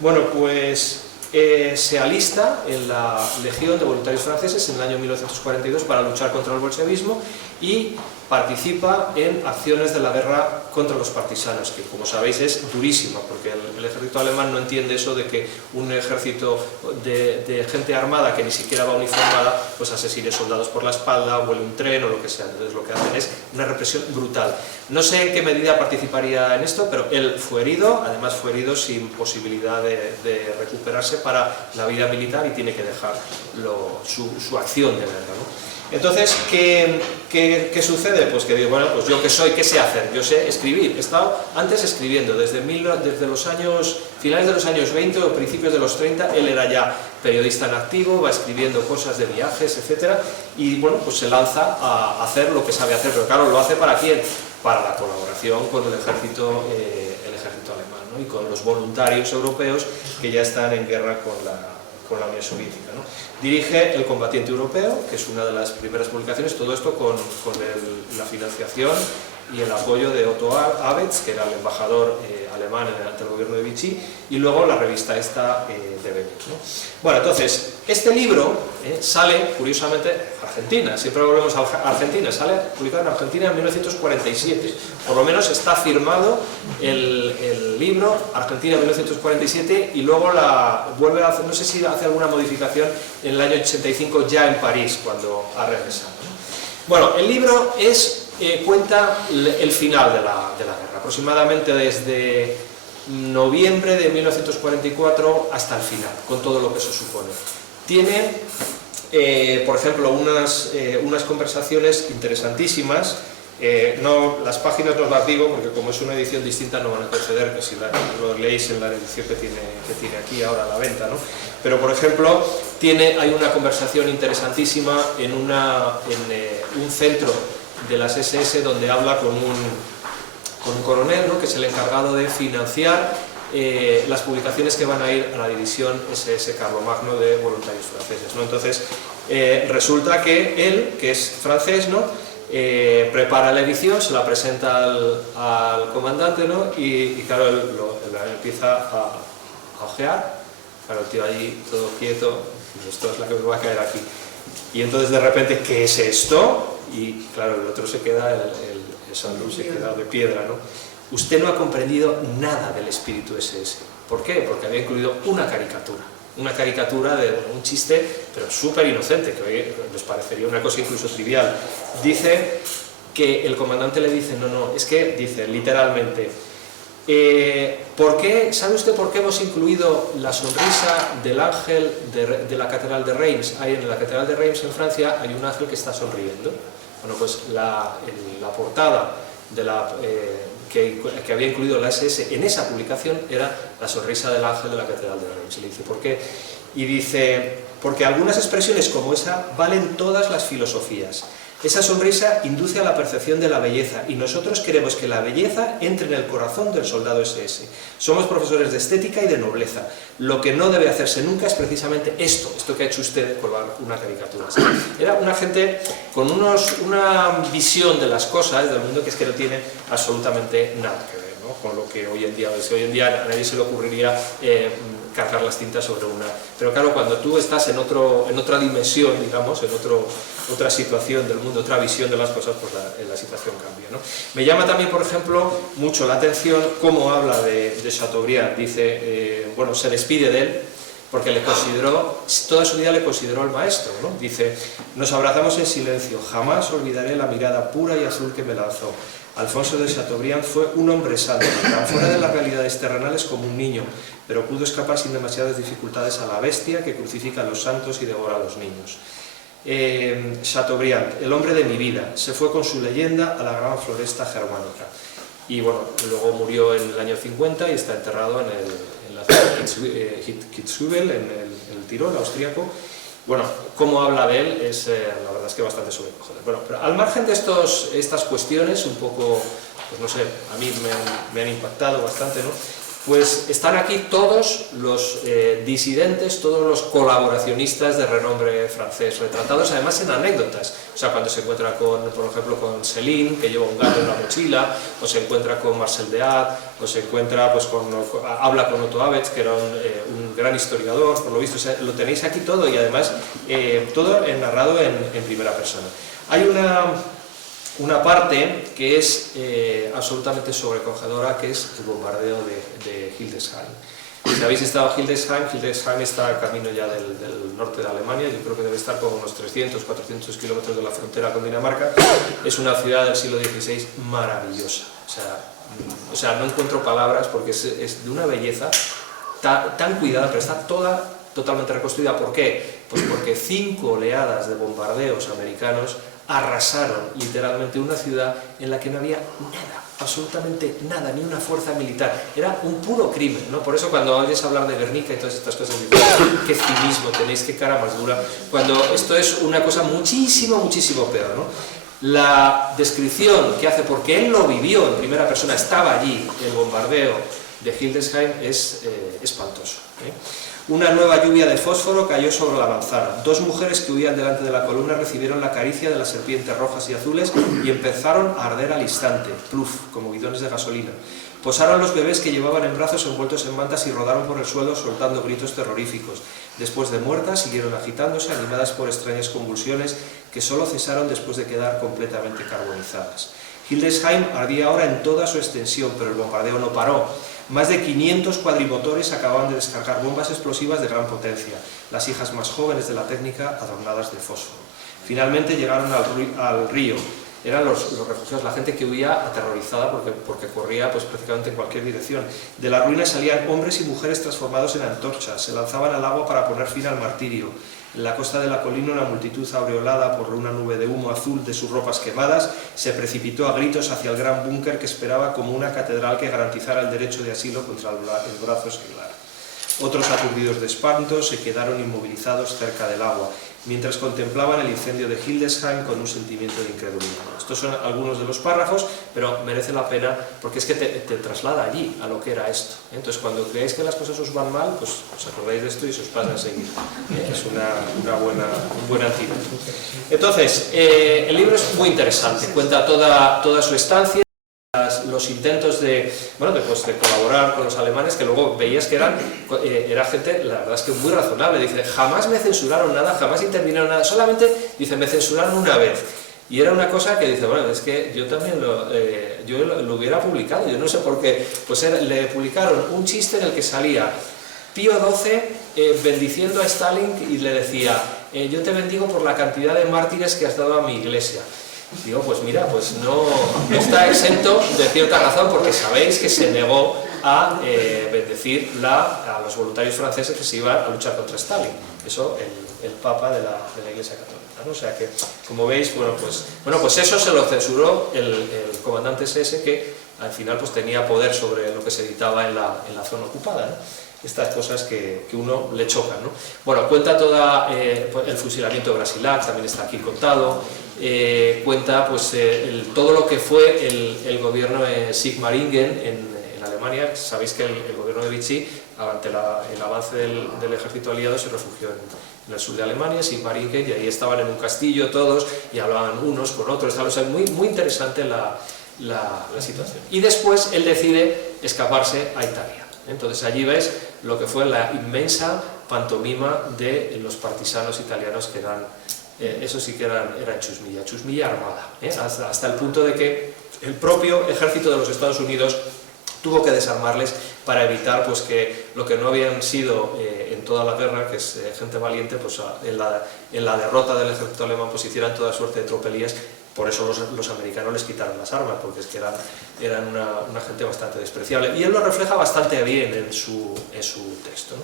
Bueno, pues se alista en la Legión de Voluntarios Franceses en el año 1942 para luchar contra el bolchevismo y participa en acciones de la guerra contra los partisanos, que como sabéis es durísima, porque el ejército alemán no entiende eso de que un ejército de gente armada que ni siquiera va uniformada pues asesine soldados por la espalda, vuele un tren o lo que sea. Entonces lo que hacen es una represión brutal. No sé en qué medida participaría en esto, pero él fue herido, además fue herido sin posibilidad de recuperarse para la vida militar y tiene que dejar su acción de guerra, ¿no? Entonces, ¿qué sucede? Pues que digo, bueno, pues yo qué soy, ¿qué sé hacer? Yo sé escribir. He estado antes escribiendo, desde los años, finales de los años 20 o principios de los 30, él era ya periodista en activo, va escribiendo cosas de viajes, etcétera, y bueno, pues se lanza a hacer lo que sabe hacer, pero claro, ¿lo hace para quién? Para la colaboración con el ejército alemán, ¿no? Y con los voluntarios europeos que ya están en guerra con la Unión Soviética, ¿no? Dirige El Combatiente Europeo, que es una de las primeras publicaciones, todo esto con la financiación y el apoyo de Otto Abetz, que era el embajador alemán ante el gobierno de Vichy, y luego la revista esta de Bennett, ¿no? Bueno, entonces, este libro sale, curiosamente, en Argentina, siempre volvemos a Argentina, sale publicado en Argentina en 1947, por lo menos está firmado el libro, Argentina 1947, y luego vuelve a hacer, no sé si hace alguna modificación en el año 85 ya en París, cuando ha regresado, ¿no? Bueno, el libro cuenta el final de la guerra, aproximadamente desde noviembre de 1944 hasta el final, con todo lo que eso supone. Tiene, por ejemplo, unas conversaciones interesantísimas. Las páginas no las digo porque como es una edición distinta no van a conceder que si lo leéis en la edición que tiene aquí ahora a la venta, ¿no? Pero por ejemplo hay una conversación interesantísima en un centro de las SS donde habla con un coronel, ¿no? Que es el encargado de financiar las publicaciones que van a ir a la división SS Carlomagno de voluntarios franceses, ¿no? Entonces resulta que él, que es francés, ¿no? Prepara la edición, se la presenta al comandante, ¿no? Y claro, él empieza a ojear, claro, el tío allí todo quieto, y esto es la que me va a caer aquí. Y entonces de repente, ¿qué es esto? Y claro, el otro se queda, el Saint-Loup se queda de piedra, ¿no? Usted no ha comprendido nada del espíritu SS. ¿Por qué? Porque había incluido una caricatura de un chiste, pero súper inocente, que hoy les parecería una cosa incluso trivial. Dice que el comandante le dice, no, es que, dice literalmente, ¿sabe usted por qué hemos incluido la sonrisa del ángel de la Catedral de Reims? En la Catedral de Reims en Francia hay un ángel que está sonriendo. Bueno, pues la portada que había incluido la SS en esa publicación era la sonrisa del ángel de la Catedral de Reims. Y le dice, ¿por qué? Y dice, porque algunas expresiones como esa valen todas las filosofías. Esa sonrisa induce a la percepción de la belleza y nosotros queremos que la belleza entre en el corazón del soldado SS. Somos profesores de estética y de nobleza. Lo que no debe hacerse nunca es precisamente esto que ha hecho usted, colgar una caricatura. Era una gente con una visión de las cosas del mundo que es que no tiene absolutamente nada que ver, ¿no? Con lo que hoy en día es. Hoy en día a nadie se le ocurriría cargar las tintas sobre una... Pero claro, cuando tú estás en otra dimensión, digamos, en otra situación del mundo, otra visión de las cosas, pues la situación cambia, ¿no? Me llama también, por ejemplo, mucho la atención cómo habla de Chateaubriand. Dice, bueno, se despide de él, porque toda su vida le consideró el maestro, ¿no? Dice, nos abrazamos en silencio, jamás olvidaré la mirada pura y azul que me lanzó. Alfonso de Chateaubriand fue un hombre santo, tan fuera de las realidades terrenales como un niño, pero pudo escapar sin demasiadas dificultades a la bestia que crucifica a los santos y devora a los niños. Chateaubriand, el hombre de mi vida, se fue con su leyenda a la gran floresta germánica. Y bueno, luego murió en el año 50 y está enterrado en la ciudad de Kitzbühel, en el Tirol austríaco. Bueno, cómo habla de él es, la verdad es que bastante sobrecogedor. Bueno, pero al margen de estas cuestiones, un poco, pues no sé, a mí me han impactado bastante, ¿no? Pues están aquí todos los disidentes, todos los colaboracionistas de renombre francés, retratados además en anécdotas. O sea, cuando se encuentra por ejemplo, con Céline, que lleva un gato en la mochila, o se encuentra con Marcel Deat, o se encuentra, pues, habla con Otto Abetz, que era un gran historiador, por lo visto, o sea, lo tenéis aquí todo, y además todo narrado en primera persona. Hay una parte que es absolutamente sobrecogedora, que es el bombardeo de Hildesheim. Si habéis estado a Hildesheim está camino ya del norte de Alemania, yo creo que debe estar como unos 300-400 kilómetros de la frontera con Dinamarca. Es una ciudad del siglo XVI maravillosa, o sea, no encuentro palabras porque es de una belleza tan cuidada, pero está toda totalmente reconstruida. ¿Por qué? Pues porque 5 oleadas de bombardeos americanos arrasaron literalmente una ciudad en la que no había nada, absolutamente nada, ni una fuerza militar. Era un puro crimen, ¿no? Por eso cuando oyes hablar de Guernica y todas estas cosas, dices, qué cinismo tenéis, qué cara más dura, cuando esto es una cosa muchísimo, muchísimo peor, ¿no? La descripción que hace, porque él lo vivió en primera persona, estaba allí, el bombardeo de Hildesheim, es espantoso, ¿eh? Una nueva lluvia de fósforo cayó sobre la manzana. 2 mujeres que huían delante de la columna recibieron la caricia de las serpientes rojas y azules y empezaron a arder al instante, pluf, como bidones de gasolina. Posaron los bebés que llevaban en brazos envueltos en mantas y rodaron por el suelo soltando gritos terroríficos. Después de muertas, siguieron agitándose, animadas por extrañas convulsiones que solo cesaron después de quedar completamente carbonizadas. Hildesheim ardía ahora en toda su extensión, pero el bombardeo no paró. Más de 500 cuadrimotores acababan de descargar bombas explosivas de gran potencia, las hijas más jóvenes de la técnica adornadas de fósforo. Finalmente llegaron al río. Eran los refugiados, la gente que huía aterrorizada porque corría pues, prácticamente en cualquier dirección. De las ruinas salían hombres y mujeres transformados en antorchas, se lanzaban al agua para poner fin al martirio. En la costa de la colina una multitud aureolada por una nube de humo azul de sus ropas quemadas se precipitó a gritos hacia el gran búnker que esperaba como una catedral que garantizara el derecho de asilo contra el brazo seglar. Otros aturdidos de espanto se quedaron inmovilizados cerca del agua, mientras contemplaban el incendio de Hildesheim con un sentimiento de incredulidad. Estos son algunos de los párrafos, pero merece la pena porque es que te traslada allí, a lo que era esto. Entonces, cuando creáis que las cosas os van mal, pues os acordáis de esto y se os pasa a seguir. Es un buen antídoto. Entonces, el libro es muy interesante, cuenta toda su estancia, los intentos de colaborar con los alemanes, que luego veías que era gente, la verdad es que muy razonable. Dice, jamás me censuraron nada, jamás intervinieron nada, solamente, dice, me censuraron una vez. Y era una cosa que dice, bueno, es que yo también lo hubiera publicado, yo no sé por qué. Pues le publicaron un chiste en el que salía Pío XII bendiciendo a Stalin y le decía, yo te bendigo por la cantidad de mártires que has dado a mi iglesia. Digo, pues mira, pues no está exento de cierta razón, porque sabéis que se negó a bendecir a los voluntarios franceses que se iban a luchar contra Stalin. Eso el Papa de la Iglesia Católica, ¿no? O sea que, como veis, pues eso se lo censuró el comandante SS, que al final pues tenía poder sobre lo que se editaba en la zona ocupada, ¿no? Estas cosas que uno le chocan, ¿no? Bueno, cuenta toda el fusilamiento de Brasilac, también está aquí contado. Cuenta pues todo lo que fue el gobierno de Sigmaringen en Alemania. Sabéis que el gobierno de Vichy, ante el avance del ejército aliado, se refugió en el sur de Alemania, Sigmaringen, y ahí estaban en un castillo todos y hablaban unos con otros, o sea, muy interesante la situación. Y después él decide escaparse a Italia. Entonces allí ves lo que fue la inmensa pantomima de los partisanos italianos, que eran, eso sí que eran chusmilla armada, hasta el punto de que el propio ejército de los Estados Unidos tuvo que desarmarles para evitar pues, que lo que no habían sido en toda la guerra, que es gente valiente, pues en la derrota del ejército alemán pues hicieran toda suerte de tropelías Por eso los americanos les quitaron las armas, porque es que eran una gente bastante despreciable. Y él lo refleja bastante bien en su texto, ¿no?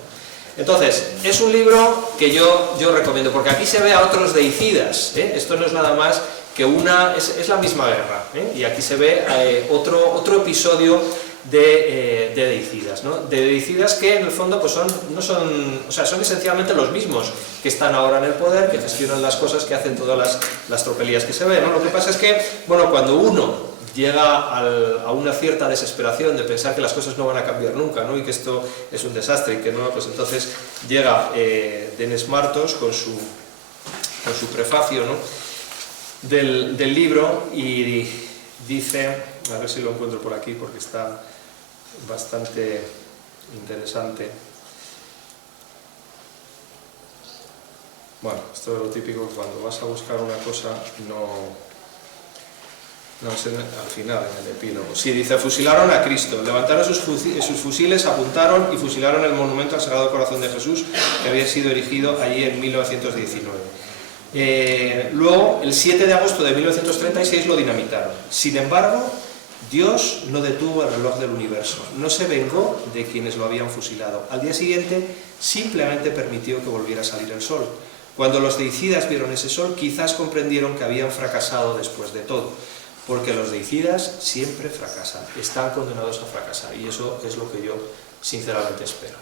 Entonces, es un libro que yo recomiendo, porque aquí se ve a otros deicidas, ¿eh? Esto no es nada más que es la misma guerra, ¿eh? Y aquí se ve otro episodio de deicidas, ¿no? De deicidas que en el fondo pues son esencialmente los mismos que están ahora en el poder, que gestionan las cosas, que hacen todas las tropelías que se ven, ¿no? Lo que pasa es que, bueno, cuando uno llega a una cierta desesperación de pensar que las cosas no van a cambiar nunca, ¿no? Y que esto es un desastre y que no, pues entonces llega Denis Martos con su prefacio, ¿no? del libro, y dice, a ver si lo encuentro por aquí porque está bastante interesante. Bueno, esto es lo típico, cuando vas a buscar una cosa no sé, al final, en el epílogo. Sí, dice, fusilaron a Cristo, levantaron sus fusiles, apuntaron y fusilaron el monumento al Sagrado Corazón de Jesús que había sido erigido allí en 1919. Luego, el 7 de agosto de 1936 lo dinamitaron. Sin embargo, Dios no detuvo el reloj del universo, no se vengó de quienes lo habían fusilado. Al día siguiente, simplemente permitió que volviera a salir el sol. Cuando los deicidas vieron ese sol, quizás comprendieron que habían fracasado después de todo, porque los deicidas siempre fracasan, están condenados a fracasar, y eso es lo que yo sinceramente espero.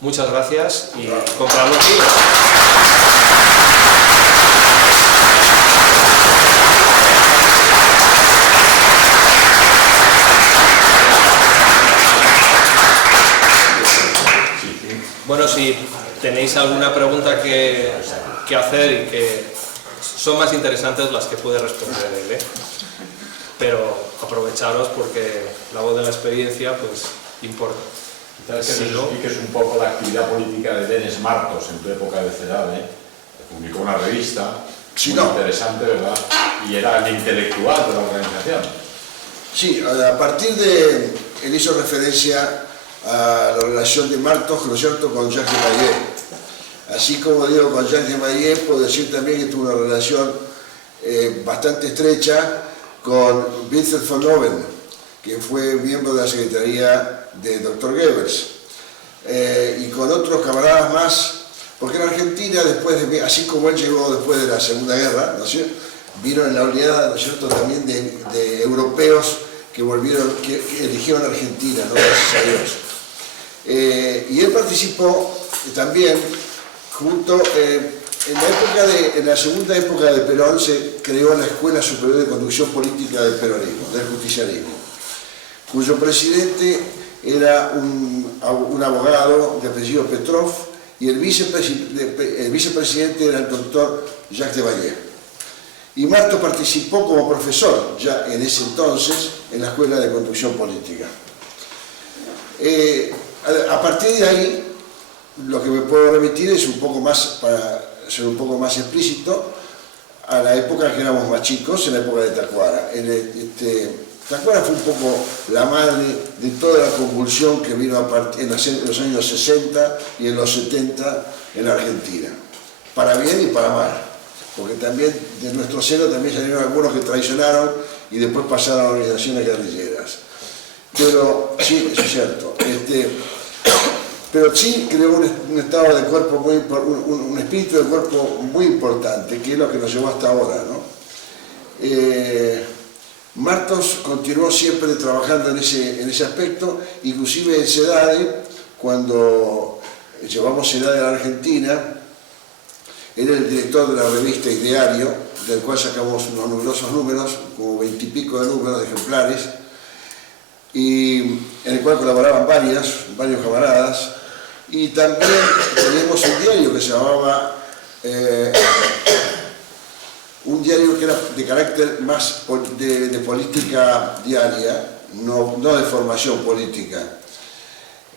Muchas gracias y comprad los libros. Bueno, si tenéis alguna pregunta que hacer y que son más interesantes las que puede responder él, ¿eh? Pero aprovecharos porque la voz de la experiencia pues importa. Quizás que nos expliques un poco la actividad política de Denis Martos en tu época de CEDADE. Publicó una revista muy interesante, ¿verdad? Y era el intelectual de la organización. Sí, a partir de... Él hizo referencia a la relación de Martos, ¿no es cierto?, con Jacques de Maillet. Así como digo con Jacques de Maillet, puedo decir también que tuvo una relación bastante estrecha con Vincent von Oven, que fue miembro de la Secretaría de Dr. Goebbels, y con otros camaradas más, porque en Argentina, así como él llegó después de la Segunda Guerra, ¿no es cierto?, vino en la oleada, ¿no es cierto?, también de europeos que eligieron Argentina, ¿no?, gracias a Dios. Y él participó también junto, en la segunda época de Perón se creó la Escuela Superior de Conducción Política del Peronismo, del Justicialismo, cuyo presidente era un abogado de apellido Petrov, y el vicepresidente era el doctor Jacques de Maillet. Y Martos participó como profesor, ya en ese entonces, en la Escuela de Conducción Política. A partir de ahí, lo que me puedo remitir es un poco más, para ser un poco más explícito, a la época que éramos más chicos, en la época de Tacuara. Tacuara fue un poco la madre de toda la convulsión que vino en los años 60 y en los 70 en la Argentina, para bien y para mal, porque también de nuestro seno también salieron algunos que traicionaron y después pasaron a organizaciones guerrilleras. Pero sí, eso es cierto. Pero sí creó un estado de cuerpo un espíritu de cuerpo muy importante, que es lo que nos llevó hasta ahora, ¿no? Martos continuó siempre trabajando en ese aspecto, inclusive en CEDADE, cuando llevamos CEDADE a la Argentina, era el director de la revista y diario, del cual sacamos unos numerosos números, como 20 y pico de números de ejemplares, y en el cual colaboraban varios camaradas, y también teníamos un diario que se llamaba, un diario que era de carácter más de política diaria, no de formación política,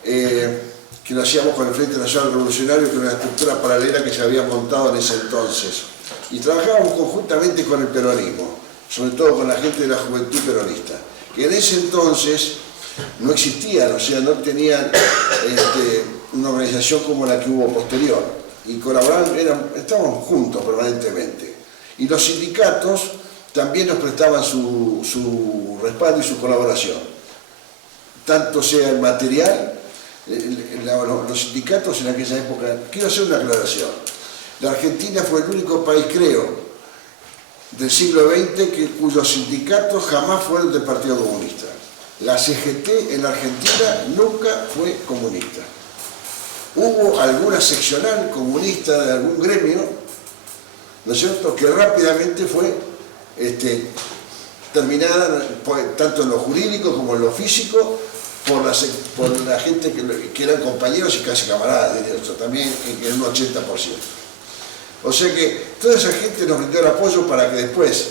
que lo hacíamos con el Frente Nacional Revolucionario, que era una estructura paralela que se había montado en ese entonces, y trabajábamos conjuntamente con el peronismo, sobre todo con la gente de la juventud peronista, que en ese entonces no existían, o sea, no tenían una organización como la que hubo posterior, y colaboraban, estábamos juntos permanentemente. Y los sindicatos también nos prestaban su respaldo y su colaboración, tanto sea el material, los sindicatos en aquella época. Quiero hacer una aclaración: la Argentina fue el único país, creo, del siglo XX cuyos sindicatos jamás fueron del Partido Comunista. La CGT en la Argentina nunca fue comunista. Hubo alguna seccional comunista de algún gremio, ¿no es cierto?, que rápidamente fue terminada, tanto en lo jurídico como en lo físico, por la gente que eran compañeros y casi camaradas, diría yo, también en un 80%. O sea que toda esa gente nos brindó el apoyo para que después,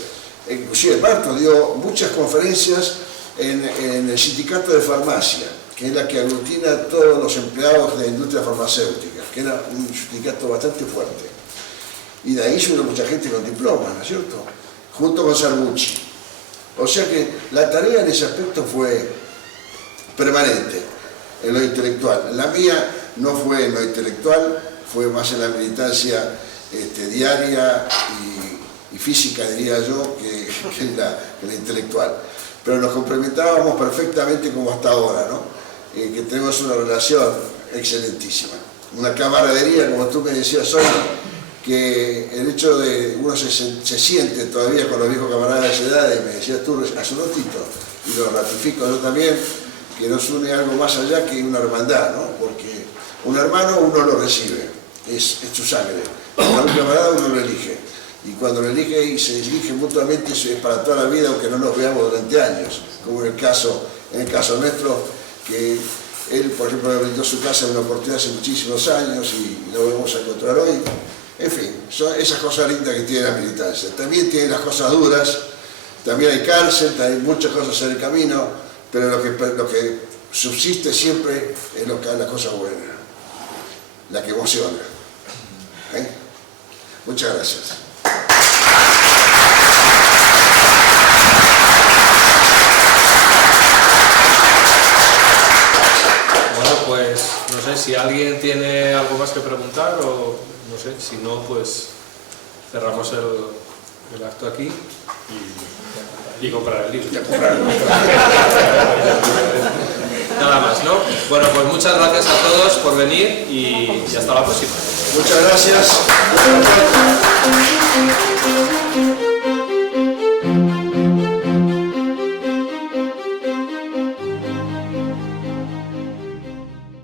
inclusive Martos dio muchas conferencias en el sindicato de farmacia, que es la que aglutina a todos los empleados de la industria farmacéutica, que era un sindicato bastante fuerte. Y de ahí subió mucha gente con diplomas, ¿no es cierto?, junto con Sargucci. O sea que la tarea en ese aspecto fue permanente, en lo intelectual. La mía no fue en lo intelectual, fue más en la militancia diaria y física, diría yo, que en la intelectual. Pero nos complementábamos perfectamente como hasta ahora, ¿no? Que tenemos una relación excelentísima. Una camaradería, como tú me decías hoy, que el hecho de uno se siente todavía con los viejos camaradas de esa edad, y me decías tú hace un ratito, y lo ratifico yo también, que nos une algo más allá que una hermandad, ¿no? Porque un hermano uno lo recibe, es su sangre. A un camarada uno lo elige, y cuando lo elige y se elige mutuamente, eso es para toda la vida, aunque no nos veamos durante años, como en el caso nuestro, que él, por ejemplo, me brindó su casa en una oportunidad hace muchísimos años y lo vamos a encontrar hoy. En fin, son esas cosas lindas que tiene la militancia. También tiene las cosas duras, también hay cárcel, hay muchas cosas en el camino, pero lo que subsiste siempre es la cosa buena, la que emociona. Muchas gracias. Bueno, pues no sé si alguien tiene algo más que preguntar o no sé, si no, pues cerramos el acto aquí y comprar el libro. Nada más, ¿no? Bueno, pues muchas gracias a todos por venir y hasta la próxima. Muchas gracias.